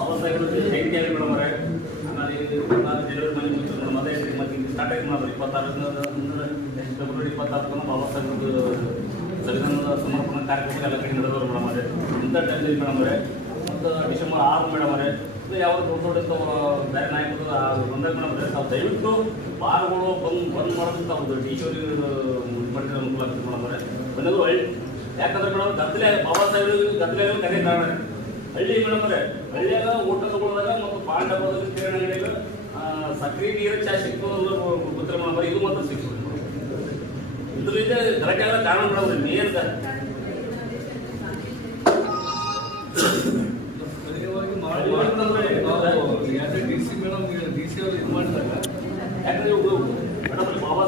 ಜಯಂತಿ ಆಗಿ ಮೇಡಮ್ ಅವರೇ ಮನೆ ಮುಗಿತು ಮೇಡಮ್ ಅದೇ ಮತ್ತೆ ಇಲ್ಲಿ ಸ್ಟಾರ್ಟ್ ಆಗಿ ಫೆಬ್ರವರಿ ಇಪ್ಪತ್ತಾರು ತನಕ ಬಾಬಾ ಸಾಹೇಬ್ರದ್ದು ಸಂವಿಧಾನದ ಸಮರ್ಪಣಾ ಕಾರ್ಯಕ್ರಮ ಎಲ್ಲ ಕಡೆ ನಡೆದವರು ಮೇಡಮ್ ಅವರೇ. ಇಂಥ ಟೈಮಲ್ಲಿ ಮೇಡಮ್ ಅವರೇ ಮತ್ತು ಡಿಸೆಂಬರ್ ಆರು ಮೇಡಮ್ ಅವರೇ, ಇದು ಯಾವ ದೊಡ್ಡ ದೊಡ್ಡ ಬೇರೆ ನಾಯಕರು ಬಂದಾಗ ಮೇಡಮ್ ಅವರೇ, ತಾವು ದಯವಿಟ್ಟು ಬಂದ್ ಬಂದ್ ಮಾಡೋದಕ್ಕೆ ಸಿ ಮಾಡಿದ್ರೆ ಅನುಕೂಲ ಆಗ್ತದೆ ಮೇಡಮ್ ಯಾಕಂದ್ರೆ ಮೇಡಮ್ ಗದ್ದಲೆ ಬಾಬಾ ಸಾಹೇಬ್ ಗದ್ದಲೆ ಕರೆ ಕಾರಣ. ಹಳ್ಳಿ ಮೇಡಮ್ ಅವರೇ ಹಳ್ಳಿಯಾಗ ಊಟ ತಗೊಂಡಾಗ ಮತ್ತು ಪಾಂಡ ಕಿರಣ ಅಂಗಡಿಯಾಗ ಸಕ್ರೆ ನೀರು ಚಾ ಸಿಕ್ಕೋದು ಗೊತ್ತಿರ ಮೇಡಮ್ ಇದು ಮಾತ್ರ ಸಿಕ್ತದೆ ಇದರಿಂದ ಗಲಾಟೆ ಆಗೋ ಕಾರಣ madam main D C madam D C ಅವರು ಇದು ಮಾಡಿದಾಗ ಯಾಕಂದ್ರೆ ಮೇಡಮ್ ಬಾಬಾ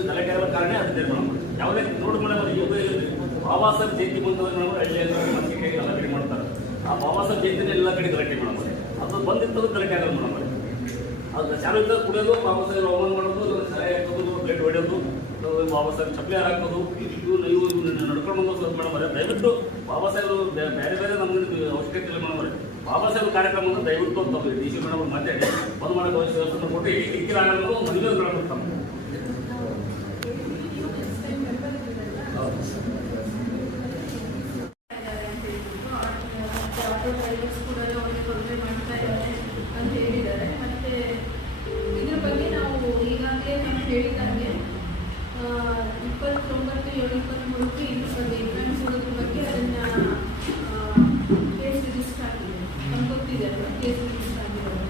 ಗಲಾಟೆ ಆಗೋ ಕಾರಣ ಮೇಡಮ್. ಯಾವುದೇ ನೋಡಿ ಮೇಡಮ್ ಬಾಬಾ ಸಾಹೇಬ್ ಜಯಂತಿ ಬಂತಂದ್ರೆ ಮೇಡಮ್ ಹಳ್ಳಿಯಲ್ಲಿ ಮತ್ತಿಗೆ ಎಲ್ಲ ಕಡೆ ಮಾಡ್ತಾರೆ ಆ ಸಾಹೇಬ್ ಜಯಂತಿನ ಎಲ್ಲ ಕಡೆ ಗಲಾಟೆ ಮೇಡಮ್ ಅದು ಬಂದಿತ್ತು ಗಲಾಟೆ ಆಗಲ್ಲ ಮೇಡಮ್ ಅದು ಚಾಲುವಿದ್ದ ಕುಡಿಯೋದು ಬಾಬಾ ಸಾಹೇಬ್ ಅವಮಾನ ಮಾಡೋದು ಸಹಾಯ ಹಾಕೋದು ಬ್ಲೇಟ್ ಹೊಡೆಯೋದು ಬಾಬಾ ಸಾಹೇಬ್ ಚಪ್ಪಲಿ ಹಾಕೋದು ಇವು ಇವು ನಡ್ಕೊಂಡು ಬಂದು ಮೇಡಮ್ ಅವರೇ, ದಯವಿಟ್ಟು ಬಾಬಾ ಸಾಹೇಬ್ ಬೇರೆ ಬೇರೆ ನಮ್ಗೆ ಅವಶ್ಯಕತೆ ಇಲ್ಲ ಮೇಡಮ್ ಅವರೇ. ಬಾಬಾ ಸಾಹೇಬ್ ಕಾರ್ಯಕ್ರಮ ಅಂತ ದಯವಿಟ್ಟು ಅಂತ ಡಿ ಸಿ ಮೇಡಮ್ ಮಾತಾಡಿ, ಬಂದ್ ಮಾಡೋ ಕೊಟ್ಟು ಕಿಕ್ಕಿರ ಆಗೋದು ಮದುವೆ ಮೇಡಮ್ ತಮ್ಮ ಆಟೋ ಡ್ರೈವರ್ಸ್ ಕೂಡ ಅವ್ರಿಗೆ ತೊಂದರೆ ಮಾಡ್ತಾ ಇದ್ದಾರೆ ಅಂತ ಹೇಳಿದ್ದಾರೆ ಮತ್ತೆ ಇದ್ರ ಬಗ್ಗೆ ನಾವು ಈಗಾಗಲೇ ನಾವು ಹೇಳಿದಂಗೆ ಆ, ಇಪ್ಪತ್ತೊಂಬತ್ತು ಏಳು ಇಪ್ಪತ್ತ್ಮೂರಕ್ಕೆ ಇದ್ರ ಬಗ್ಗೆ ಎಕ್ಸಾಮ್ಸ್ ಇರೋದ್ರ ಬಗ್ಗೆ ಅದನ್ನ ಕೇಸ್ ರಿಜಿಸ್ಟರ್ ಆಗಿದೆ ನಮ್ಗೆ ಗೊತ್ತಿದೆ ಅದು ಕೇಸ್ ರಿಜಿಸ್ಟರ್ ಆಗಿರೋದು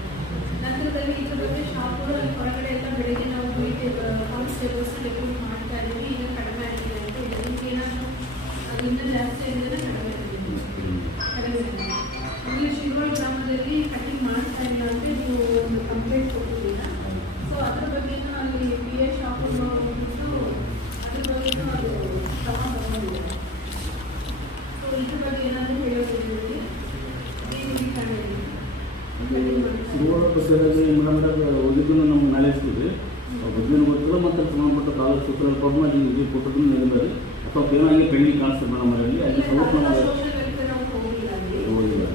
ನಂತರದಲ್ಲಿ ಇದ್ರ ಬಗ್ಗೆ ಶಾಪ್ಗಳು ಅಲ್ಲಿ ಹೊರಗಡೆ ಎಲ್ಲ ಬೆಳಿಗ್ಗೆ ನಾವು ಭೇಟಿ ಕಾನ್ಸ್ಟೇಬಲ್ಸ್ ಮಾಡ್ತಾ ಇದ್ದೀವಿ. ಈಗ ಕಡಿಮೆ ಆಗಿದೆ ಅಂತ ಇದೆ ಇದಕ್ಕೆ ಏನಾದರೂ ಅದು ಇನ್ನೂ ಜಾಸ್ತಿ ಅಂದರೆ ಕಡಿಮೆ ಆಗಿದೆ ಅಂದರೆ ಶಿರೋಳ್ ಗ್ರಾಮದಲ್ಲಿ ಕಟಿಂಗ್ ಮಾಡ್ತಾ ಇಲ್ಲ ನೀವು ಒಂದು ಕಂಪ್ಲೇಂಟ್ ಕೊಟ್ಟಿದ್ದೀರಾ? ಸೊ ಅದ್ರ ಬಗ್ಗೆ ಅಲ್ಲಿ ಪಿ ಎ ಶಾಪ್ ಹೋಗ್ಬಿಟ್ಟು ಅದ್ರ ಬಗ್ಗೆ ಅದು ಕ್ರಮ ಸೊ ಇದ್ರ ಬಗ್ಗೆ ಏನಾದರೂ ಗುರುವಾರ ಬಸ್ಸಲ್ಲಿ ಮೇಡಮ್ ಕೊಟ್ಟದ್ದು ನನ್ನ ಮೇಲೆ ಅಥವಾ ಏನಾಗಿ ಪೆಂಡಿಂಗ್ ಕಾಣಿಸ್ತದೆ ಮೇಡಮ್ ಅವರಲ್ಲಿ ಅದನ್ನು ಸವೋಟ್ ಮಾಡೋದು ಹೋಗಿಲ್ಲ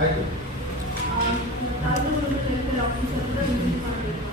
ಆಯ್ತು ಅದು ಡಾಕ್ಟರ್ ಹತ್ರ ವಿಸಿಟ್ ಮಾಡಬೇಕು